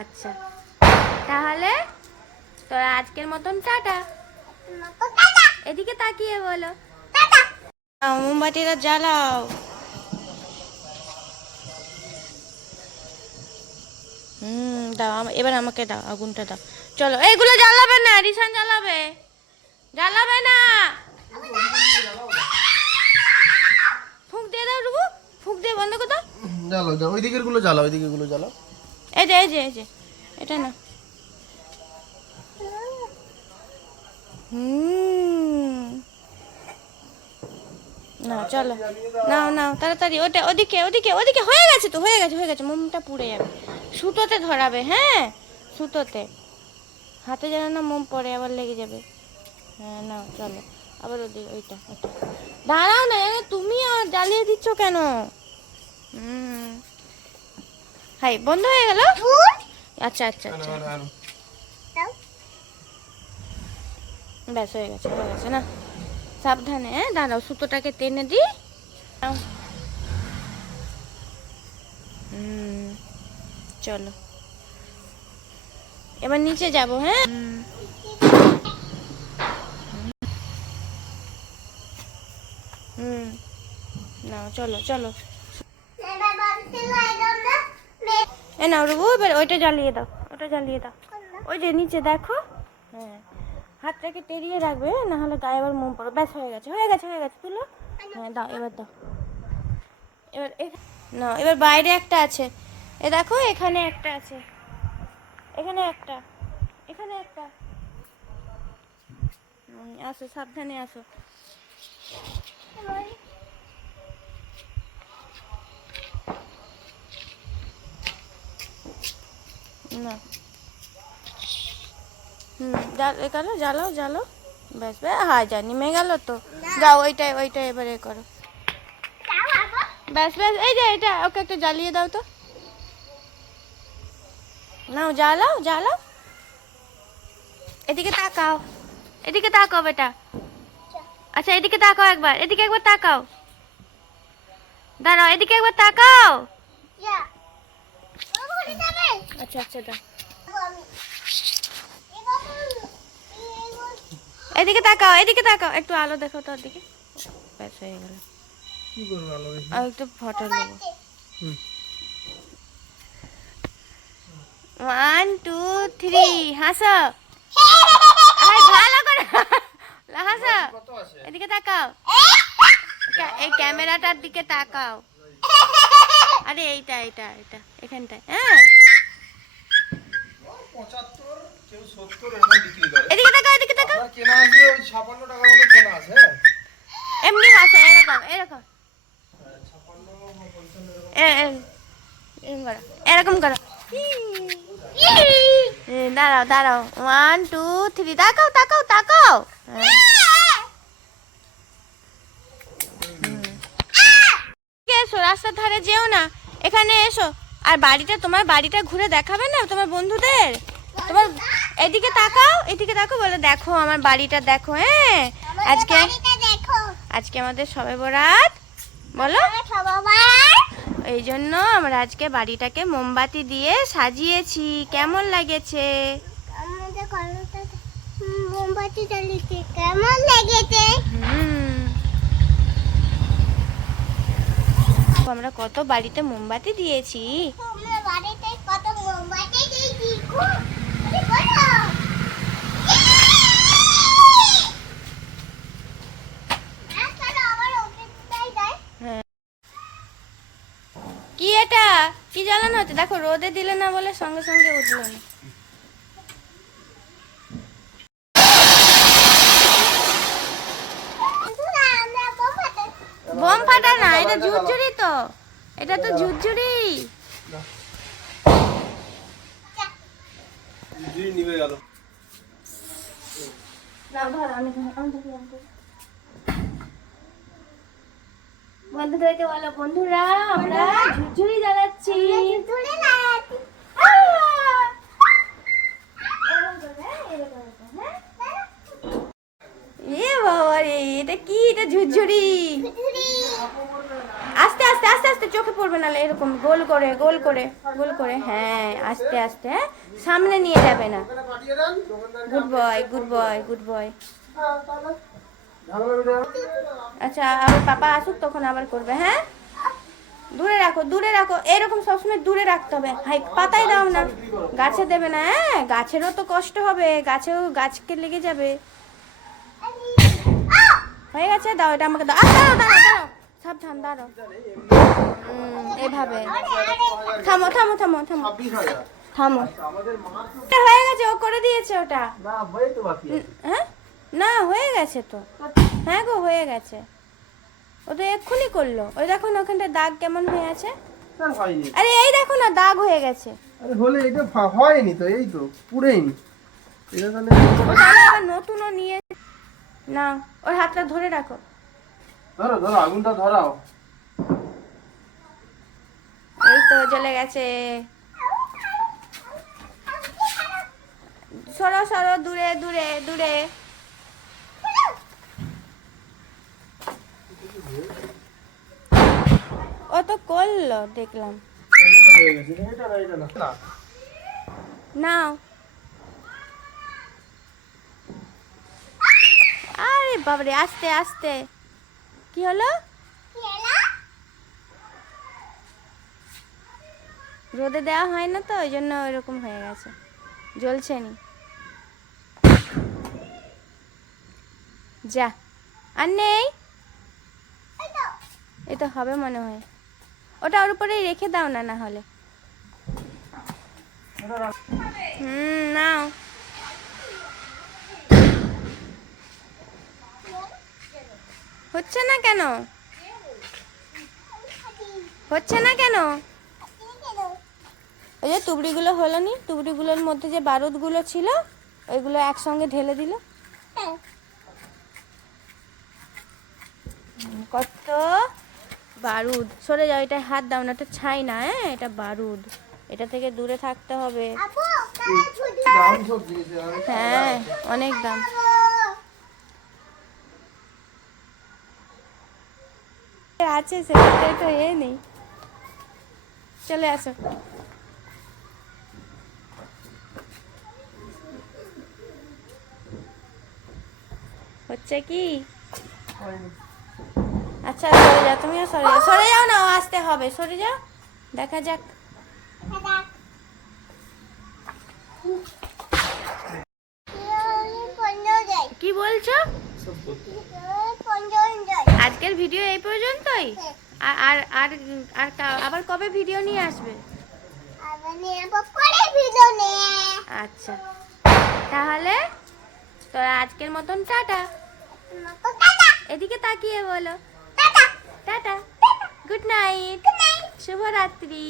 আচ্ছা। তাহলে তোরা আজকের মতন টাটা। এদিকে তাকিয়ে বলো। মোমবাতিটা জ্বালাও। হুম দাও এবার আমাকে দাও আগুনটা দাও। চলো এইগুলো জ্বালাবে না রিসান জ্বালাবে। জ্বালাবে না। ফুঁক দিয়ে দাও রুবু ফুঁক দিয়ে বন্ধ করে জ্বালাও জ্বালাও ওই দিকেরগুলো জ্বালাও ওই দিকেরগুলো জ্বালাও এই যে এই যে এই যে, এটা না না চলো। নাও নাও, তাড়াতাড়ি, ওটা ওদিকে ওদিকে ওদিকে, হয়ে গেছে তো, হয়ে গেছে হয়ে গেছে, মোমটা পুড়ে যাবে। সুতোতে ধরাবে হ্যাঁ? সুতোতে। হাতে যেন না মোম পড়ে, আবার লেগে যাবে। হ্যাঁ নাও, চলো। আবার ওদিকে, ওইটা ওইটা। দাঁড়াও না তুমি জ্বালিয়ে দিচ্ছ কেন? হাই বন্ধ হয়ে গেল? আচ্ছা আচ্ছা আচ্ছা। ব্যাস হয়ে গেছে হয়ে গেছে না? সাবধানে হ্যাঁ? দাঁড়াও সুতোটাকে টেনে দিই। হুম চলো। এবার নিচে যাব হ্যাঁ? হুম। হুম। নাও চলো চলো। এ নাও রুবু এবার ওইটা জ্বালিয়ে দাও ওটা জ্বালিয়ে দাও। ওই যে নিচে দেখো। হ্যাঁ। হাতটাকে টেরিয়ে রাখবে না হলে গায়ে আবার মোম পড়বে। ব্যাস হয়ে গেছে হয়ে গেছে হয়ে গেছে তুলো। হ্যাঁ দাও এবার দাও। এবার না এবার বাইরে একটা আছে। এ দেখো এখানে একটা আছে। এখানে একটা এখানে একটা। আসো সাবধানে আসো। না। হুম এখানে জ্বালাও জ্বালাও। ব্যাস ব্যাস হ্যাঁ যা নেমে গেল তো। যাও, ওইটাই ওইটাই এবারে করো। ব্যাস ব্যাস, এই যে এটা, ওকে একটু জ্বালিয়ে দাও তো। নাও, জ্বালাও জ্বালাও। এদিকে তাকাও। এদিকে তাকাও বেটা। আচ্ছা এদিকে তাকাও একবার। এদিকে একবার তাকাও। দাঁড়াও, এদিকে একবার তাকাও। আচ্ছা আচ্ছা দাও এদিকে তাকাও এদিকে তাকাও। একটু আলো দেখো তোর দিকে ব্যাস হয়ে গেল। কি করব আলো দেখি? আর একটু ফটো নেব। ওয়ান টু থ্রি হাসো। আরে ভালো করে হাসো। এদিকে তাকাও। এই ক্যামেরাটার দিকে তাকাও। আরে এইটা এইটা এইটা এখানটায় হ্যাঁ? এদিকে তাকাও এদিকে তাকাও। কেনা আছে ওই ছাপান্ন টাকার মতো কেনা আছে। এমনি এরকম এরকম। এরকম করো দাঁড়াও দাঁড়াও। ওয়ান টু থ্রি তাকাও তাকাও তাকাও। হ্যাঁ। এসো রাস্তার ধারে যেও না। এখানে এসো। আর বাড়িটা তোমার বাড়িটা ঘুরে দেখাবে না তোমার বন্ধুদের? তোমার এদিকে তাকাও এদিকে তাকাও বলে দেখো আমার বাড়িটা দেখো হ্যাঁ? আজকে আজকে আমাদের সবে বরাত বলো? এই জন্য আমরা আজকে বাড়িটাকে মোমবাতি দিয়ে সাজিয়েছি কেমন লাগেছে? মোমবাতি জ্বালিয়েছে কেমন লেগেছে? আমরা কত বাড়িতে মোমবাতি দিয়েছি? বাড়িতে কত মোমবাতি দিয়েছি খুব বলো আমার অভিজ্ঞতাই দেয় হ্যাঁ কি এটা কি জ্বালানো হচ্ছে? দেখো রোদে দিলে না বলে সঙ্গে সঙ্গে উঠল না। বোম ফাটা না এটা ঝুরঝুরি তো। এটা তো ঝুরঝুরি। নিভে গেল। নাও ধর আমি আমি ধরি আমি ধরি। বন্ধুদেরকে বলো বন্ধুরা আমরা ঝুরঝুরি জ্বালাচ্ছি? এ বাবা রে এটা কি? এটা ঝুরঝুরি। আস্তে আস্তে আস্তে আস্তে চোখে পড়বে না এরকম। গোল করে গোল করে গোল করে। হ্যাঁ আস্তে আস্তে হ্যাঁ? সামনে নিয়ে যাবে না। Good boy good boy good boy আচ্ছা আবার পাপা আসুক তখন আবার করবে হ্যাঁ? দূরে রাখো দূরে রাখো এরকম সবসময় দূরে রাখতে হবে। হাই পাতায় দাও না। গাছে দেবে না হ্যাঁ? গাছেরও তো কষ্ট হবে গাছেও গাছকে লেগে যাবে। হয়ে গেছে? দাও এটা আমাকে দাও। দাঁড়াও দাঁড়াও দাঁড়াও সাবধান দাঁড়াও। এভাবে। থামো থামো থামো থামো। থামো। হয়ে গেছে ও করে দিয়েছে ওটা। হ্যাঁ? না হয়ে গেছে তো। হ্যাঁ গো হয়ে গেছে। ও তো এক্ষুনি করল। ওই দেখো না ওখানটা দাগ কেমন হয়ে আছে? আরে এই দেখো না দাগ হয়ে গেছে। আরে হলে এটা হয়নি তো এই তো পুরেইনি এটা তাহলে নতুনও নিয়ে না ওর হাতটা ধরে রাখো। ধরো ধরো আগুনটা ধরাও। এই তো জ্বলে গেছে। সরো সরো দূরে দূরে দূরে। ও তো করল, দেখলাম। না। আরে বাবারে আস্তে আস্তে। কি হলো? রোদে দেওয়া হয় না তো, ওই জন্য ওইরকম হয়ে গেছে। জ্বলছে নি। যা। আর নেই? এই তো হবে মনে হয়। ওটা ওর উপরেই রেখে দাও না না হলে। হুম নাও। হচ্ছে না কেন? হচ্ছে না কেন? ওই যে তুবড়িগুলো হলো নি তুবড়িগুলোর মধ্যে যে বারুদগুলো ছিল ওইগুলো একসঙ্গে ঢেলে দিল। কত বারুদ। সরে যাও এটা হাত দাও না এটা ছাই না হ্যাঁ? এটা বারুদ। এটা থেকে দূরে থাকতে হবে। হ্যাঁ অনেক দাম। আছে সেটা তো এ নেই। চলে আসো। হচ্ছে কি? হয়নি। আচ্ছা সরে যাও, তুমিও সরে যাও। সরে যাও না আসতে হবে। সরে যাও, দেখা যাক। কি বলছো? আজকের ভিডিও এই পর্যন্তই? আর আর আর আবার কবে ভিডিও নিয়ে আসবে? আচ্ছা। তাহলে, তোরা আজকের মতন টাটা। এদিকে তাকিয়ে বলো। টাটা গুড নাইট শুভরাত্রি